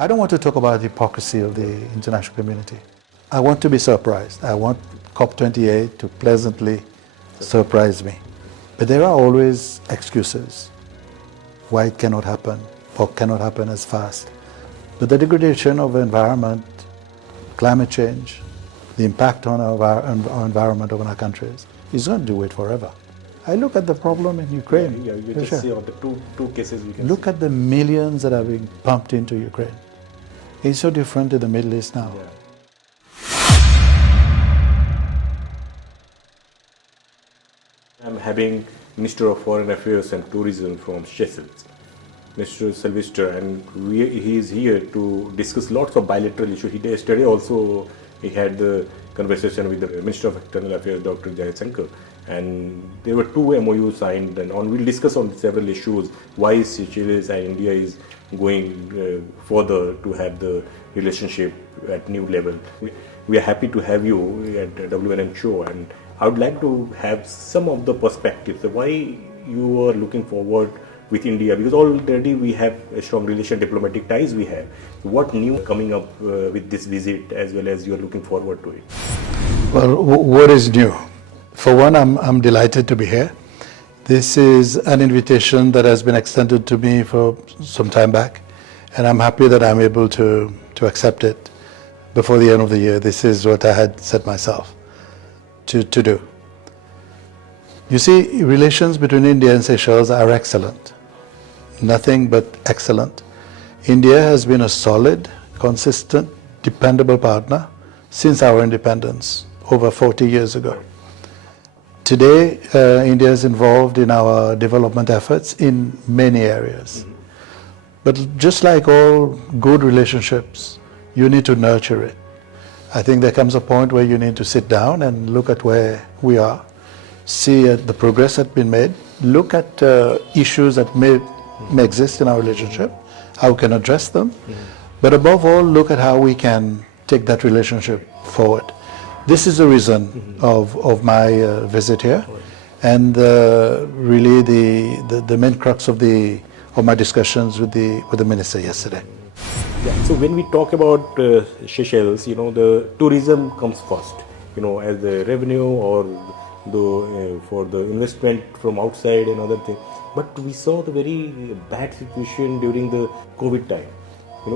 I don't want to talk about the hypocrisy of the international community. I want to be surprised. I want COP28 to pleasantly surprise me. But there are always excuses why it cannot happen or cannot happen as fast. But the degradation of the environment, climate change, the impact on our environment on our countries is going to do it forever. I look at the problem in Ukraine. Yeah, you can see on the two cases we can look at the millions that are being pumped into Ukraine. It's so different in the Middle East now. Yeah. I'm having Minister of Foreign Affairs and Tourism from Seychelles, Mr. Sylvestre, and he is here to discuss lots of bilateral issues. Yesterday also he had the conversation with the Minister of External Affairs, Dr. Jaishankar, and there were 2 MOUs signed, and we'll discuss on several issues why Seychelles and India is going further to have the relationship at new level. We are happy to have you at WNN show, and I would like to have some of the perspectives why you are looking forward with India, because already we have a strong relation, diplomatic ties we have. What new coming up with this visit, as well as you are looking forward to it? Well, what is new? For one, I'm delighted to be here. This is an invitation that has been extended to me for some time back, and I'm happy that I'm able to accept it before the end of the year. This is what I had set myself to do. You see, relations between India and Seychelles are excellent. Nothing but excellent. India has been a solid, consistent, dependable partner since our independence over 40 years ago. Today, India is involved in our development efforts in many areas. But just like all good relationships, you need to nurture it. I think there comes a point where you need to sit down and look at where we are, see the progress that's been made, look at issues that may exist in our relationship, how we can address them, but above all, look at how we can take that relationship forward. This is the reason of my visit here, and really the main crux of my discussions with the minister yesterday. Yeah. So when we talk about Seychelles, the tourism comes first, as the revenue or for the investment from outside and other things. But we saw the very bad situation during the COVID time.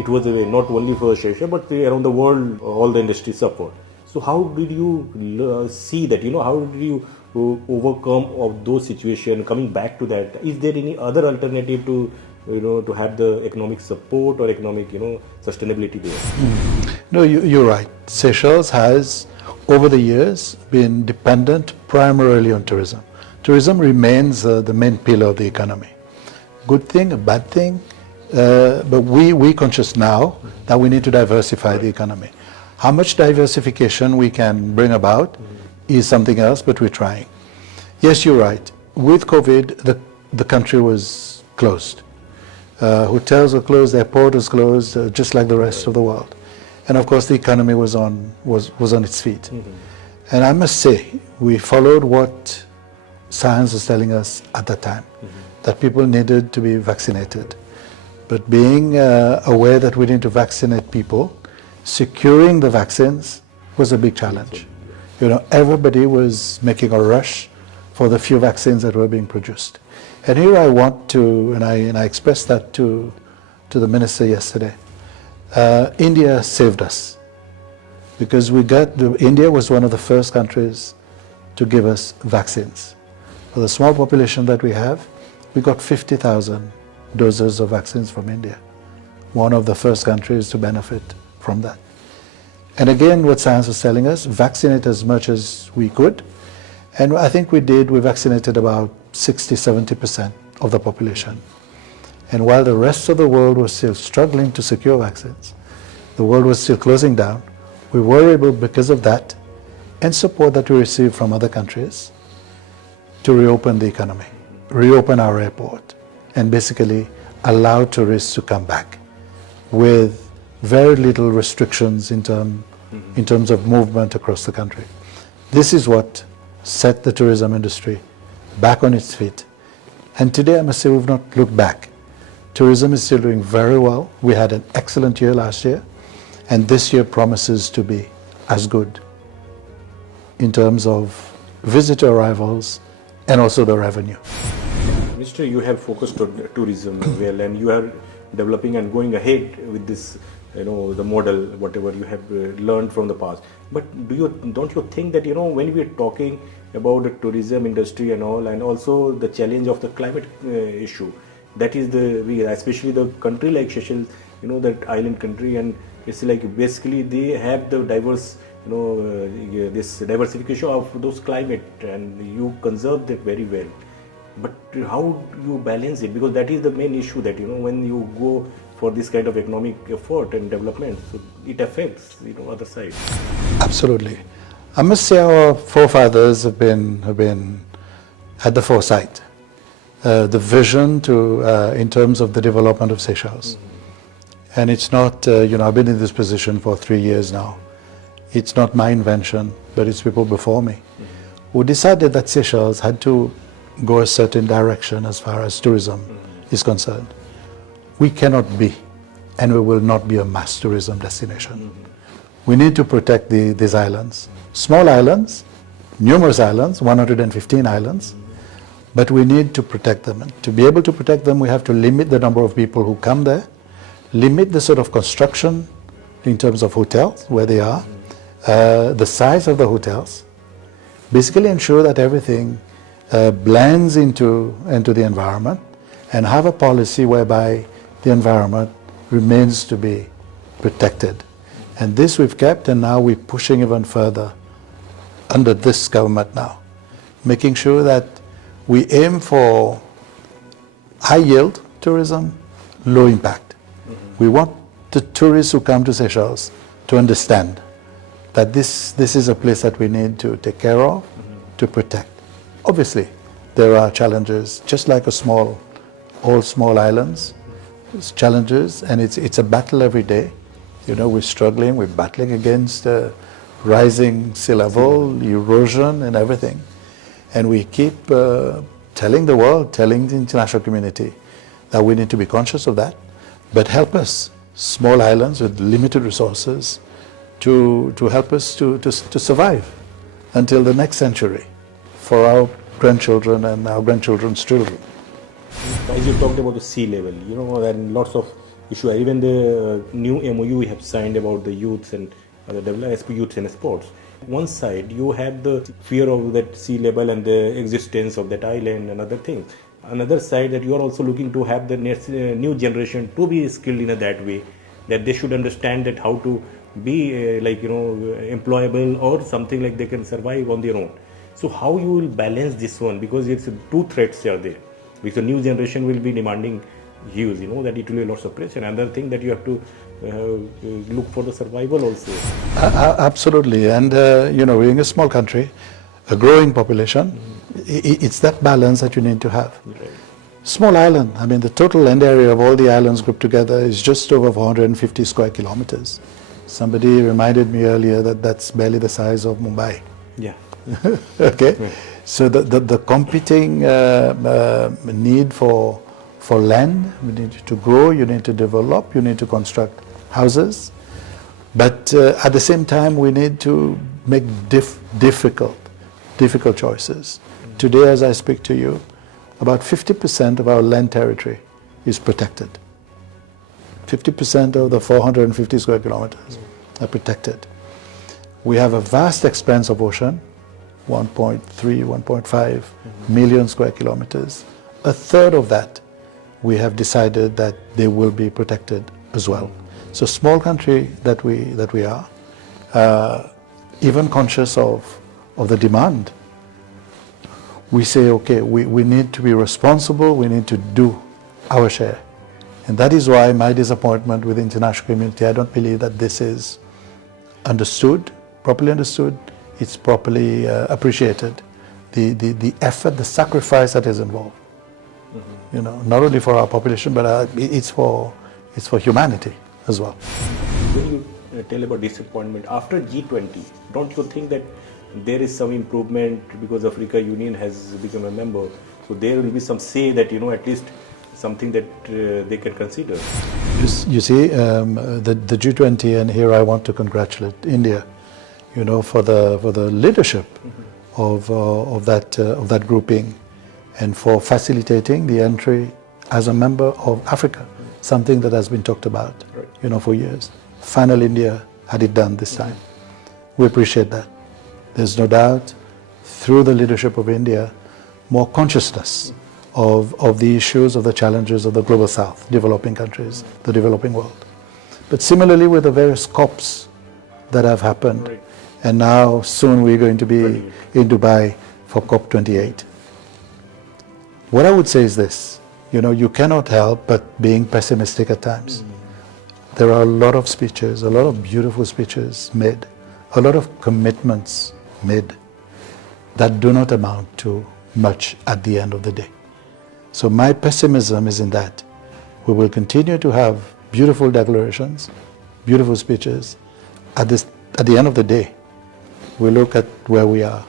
It was not only for Seychelles, but around the world, all the industry suffered. So how did you see that? How did you overcome of those situations? Coming back to that, is there any other alternative to to have the economic support or economic sustainability there? No, you're right. Seychelles has over the years been dependent primarily on tourism. Tourism remains the main pillar of the economy. Good thing, a bad thing, but we're conscious now that we need to diversify the economy. How much diversification we can bring about is something else, but we're trying. Yes, you're right. With COVID, the country was closed. Hotels were closed, the airport was closed, just like the rest of the world. And of course, the economy was on its feet. And I must say, we followed what science was telling us at that time, that people needed to be vaccinated. But being aware that we need to vaccinate people, securing the vaccines was a big challenge. Everybody was making a rush for the few vaccines that were being produced. And here I want to, and I expressed that to the minister yesterday, India saved us, because India was one of the first countries to give us vaccines. For the small population that we have, we got 50,000 doses of vaccines from India. One of the first countries to benefit from that. And again, what science was telling us, vaccinate as much as we could. And I think we vaccinated about 60-70% of the population. And while the rest of the world was still struggling to secure vaccines, the world was still closing down, we were able, because of that, and support that we received from other countries, to reopen the economy, reopen our airport, and basically allow tourists to come back with very little restrictions in terms of movement across the country. This is what set the tourism industry back on its feet. And today I must say we've not looked back. Tourism is still doing very well. We had an excellent year last year, and this year promises to be as good in terms of visitor arrivals and also the revenue. Minister, you have focused on tourism well, and you are developing and going ahead with this, the model, whatever you have learned from the past. But don't you think that, when we are talking about the tourism industry and all, and also the challenge of the climate issue, that is especially the country like Seychelles, that island country, and it's like basically they have the diverse, this diversification of those climate, and you conserve that very well. But how you balance it? Because that is the main issue, that when you go for this kind of economic effort and development, so it affects other side. Absolutely. I must say our forefathers have been had the foresight, the vision in terms of the development of Seychelles. Mm-hmm. And it's not, I've been in this position for 3 years now. It's not my invention, but it's people before me who decided that Seychelles had to go a certain direction as far as tourism is concerned. We cannot be, and we will not be, a mass tourism destination. We need to protect these islands. Small islands, numerous islands, 115 islands, but we need to protect them. And to be able to protect them, we have to limit the number of people who come there, limit the sort of construction in terms of hotels, where they are, the size of the hotels, basically ensure that everything blends into the environment, and have a policy whereby the environment remains to be protected. And this we've kept, and now we're pushing even further under this government now, making sure that we aim for high yield tourism, low impact. Mm-hmm. We want the tourists who come to Seychelles to understand that this is a place that we need to take care of, to protect. Obviously, there are challenges, just like all small islands. There's challenges, and it's a battle every day. We're struggling, we're battling against rising sea level, erosion, and everything. And we keep telling the world, telling the international community that we need to be conscious of that, but help us, small islands with limited resources, to help us to survive until the next century for our grandchildren and our grandchildren's children. As you talked about the sea level, and lots of issues, even the new MOU we have signed about the youths and the SP youths and sports. One side, you have the fear of that sea level and the existence of that island and other things. Another side, that you are also looking to have the next new generation to be skilled in that way, that they should understand that how to be employable or something, like they can survive on their own. So how you will balance this one? Because it's two threats are there. Because the new generation will be demanding huge, that it will be lots of pressure. Another thing, that you have to look for the survival also. Absolutely. And, we're in a small country, a growing population. It's that balance that you need to have. Right. Small island, the total land area of all the islands grouped together is just over 450 square kilometers. Somebody reminded me earlier that that's barely the size of Mumbai. Yeah. Okay. Right. So the competing need for land, we need to grow, you need to develop, you need to construct houses. But at the same time, we need to make difficult choices. Today, as I speak to you, about 50% of our land territory is protected. 50% of the 450 square kilometers are protected. We have a vast expanse of ocean, 1.3, 1.5 million square kilometers. A third of that, we have decided that they will be protected as well. So small country that we are, even conscious of the demand, we say, okay, we need to be responsible, we need to do our share. And that is why my disappointment with the international community, I don't believe that this is understood, properly understood, it's properly appreciated. The effort, the sacrifice that is involved. Mm-hmm. Not only for our population, but it's for humanity as well. When you tell about disappointment, after G20, don't you think that there is some improvement because Africa Union has become a member? So there will be some say that, at least something that they can consider? You see, the G20, and here I want to congratulate India, for the leadership of that grouping, and for facilitating the entry as a member of Africa, something that has been talked about, for years. Finally, India had it done this time. We appreciate that. There's no doubt, through the leadership of India, more consciousness of the issues, of the challenges of the global south, developing countries, the developing world. But similarly with the various COPs that have happened, and now soon we're going to be in Dubai for COP28. What I would say is this, you cannot help but being pessimistic at times. There are a lot of speeches, a lot of beautiful speeches made, a lot of commitments made that do not amount to much at the end of the day. So my pessimism is in that we will continue to have beautiful declarations, beautiful speeches. At the end of the day, we look at where we are.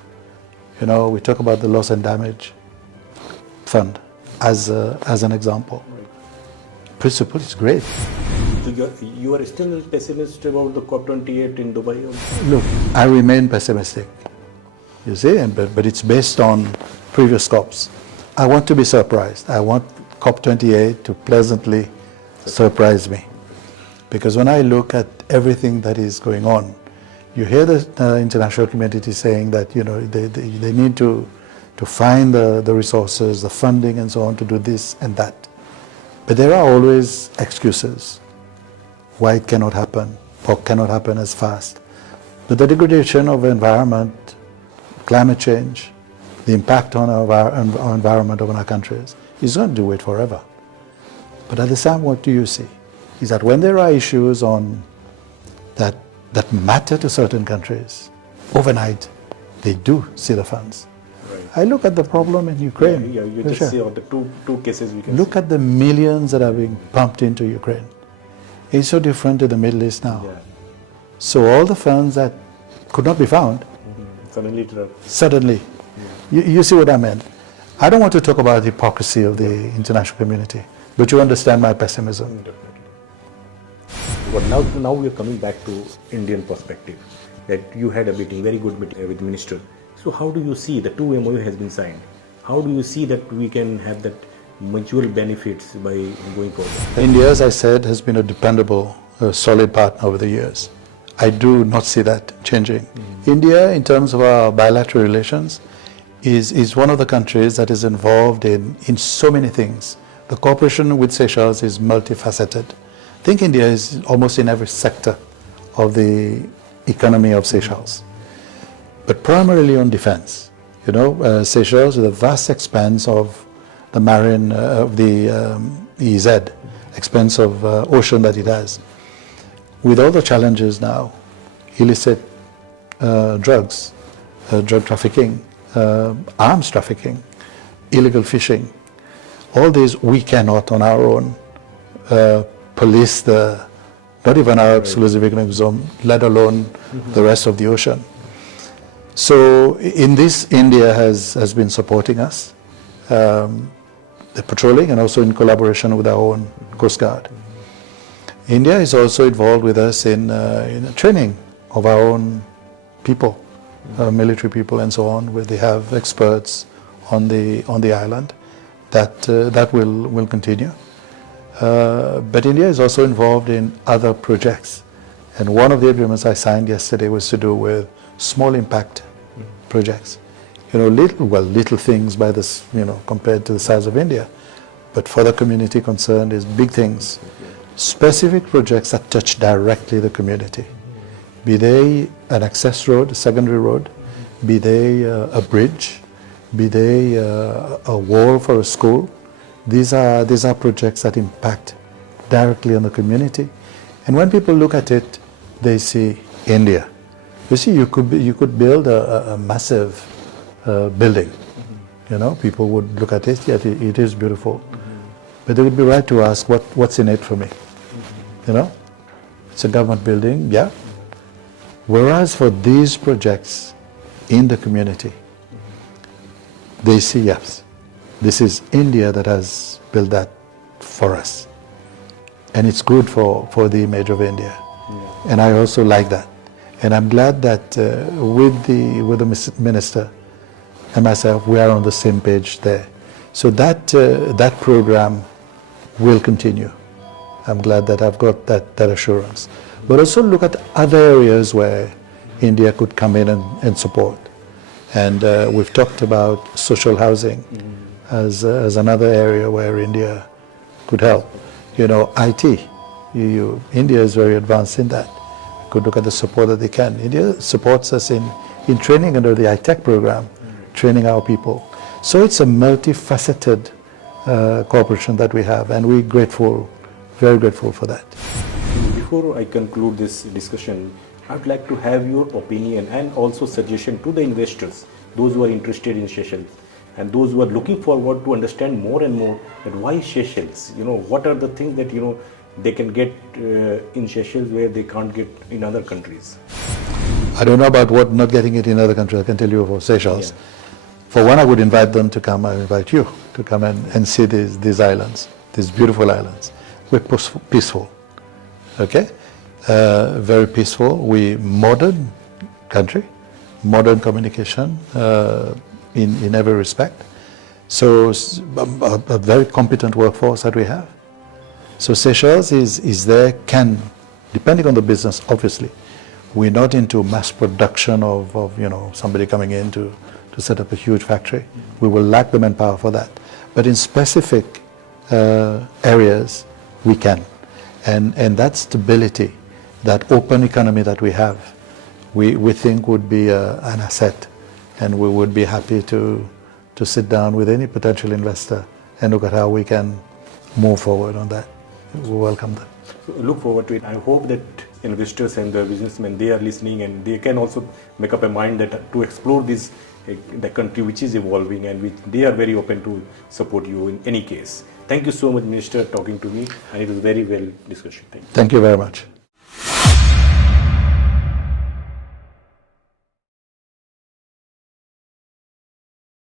We talk about the loss and damage fund as an example. Principle is great. So you are still pessimist about the COP28 in Dubai? Look, I remain pessimistic, you see, but it's based on previous COPs. I want to be surprised. I want COP28 to pleasantly surprise me. Because when I look at everything that is going on, you hear the international community saying that they need to find the resources, the funding and so on to do this and that. But there are always excuses why it cannot happen or cannot happen as fast. But the degradation of the environment, climate change, the impact on our environment on our countries is going to do it forever. But at the same time, what do you see? Is that when there are issues on that matter to certain countries, overnight they do see the funds. Right. I look at the problem in Ukraine. Yeah, you just see on the two cases we can look at the millions that are being pumped into Ukraine. It's so different to the Middle East now. Yeah. So all the funds that could not be found, suddenly, you see what I meant. I don't want to talk about the hypocrisy of the international community, but you understand my pessimism. Definitely. But now we are coming back to Indian perspective, that you had a meeting, very good meeting with the minister. So how do you see the 2 MOU has been signed? How do you see that we can have that mutual benefits by going forward? India, as I said, has been a dependable, solid partner over the years. I do not see that changing. India, in terms of our bilateral relations, is one of the countries that is involved in so many things. The cooperation with Seychelles is multifaceted. I think India is almost in every sector of the economy of Seychelles, but primarily on defense. Seychelles is a vast expanse of the marine, of the EEZ, expanse of ocean that it has. With all the challenges now, illicit drugs, drug trafficking, arms trafficking, illegal fishing, all these we cannot on our own police not even our exclusive economic zone, let alone the rest of the ocean. So in this, India has been supporting us, the patrolling, and also in collaboration with our own Coast Guard. India is also involved with us in training of our own people, military people and so on, where they have experts on the island. That will continue. But India is also involved in other projects. And one of the agreements I signed yesterday was to do with small impact projects. Little things by this, compared to the size of India. But for the community concerned is big things. Specific projects that touch directly the community. Be they an access road, a secondary road, be they a bridge, be they a wall for a school. These are projects that impact directly on the community. And when people look at it, they see India. You see, you could build a massive building. People would look at it, yet it is beautiful. But they would be right to ask, what's in it for me? It's a government building, yeah. Whereas for these projects in the community, they see, yes, this is India that has built that for us. And it's good for the image of India. Yeah. And I also like that. And I'm glad that with the minister and myself, we are on the same page there. So that program will continue. I'm glad that I've got that assurance. But also look at other areas where India could come in and support. And we've talked about social housing as another area where India could help. You know, IT. India is very advanced in that. We could look at the support that they can. India supports us in training under the iTech program, training our people. So it's a multifaceted cooperation that we have, and we're grateful, very grateful for that. Before I conclude this discussion, I'd like to have your opinion and also suggestion to the investors, those who are interested in Seychelles, and those who are looking forward to understand more and more that why Seychelles, what are the things that, they can get in Seychelles where they can't get in other countries. I don't know about what not getting it in other countries. I can tell you about Seychelles. Yeah. For one, I would invite them to come. I invite you to come and see these islands, these beautiful islands. We're peaceful, okay? Very peaceful. We modern country, modern communication in every respect. So a very competent workforce that we have. So Seychelles is there, depending on the business, obviously. We're not into mass production of somebody coming in to set up a huge factory. We will lack the manpower for that. But in specific areas, we can. And that stability, that open economy that we have, we think would be an asset. And we would be happy to sit down with any potential investor and look at how we can move forward on that. We welcome that. So look forward to it. I hope that investors and the businessmen, they are listening and they can also make up a mind that to explore this, the country which is evolving and which they are very open to support you in any case. Thank you so much, Minister, talking to me, and it was very well discussion. Thank you very much.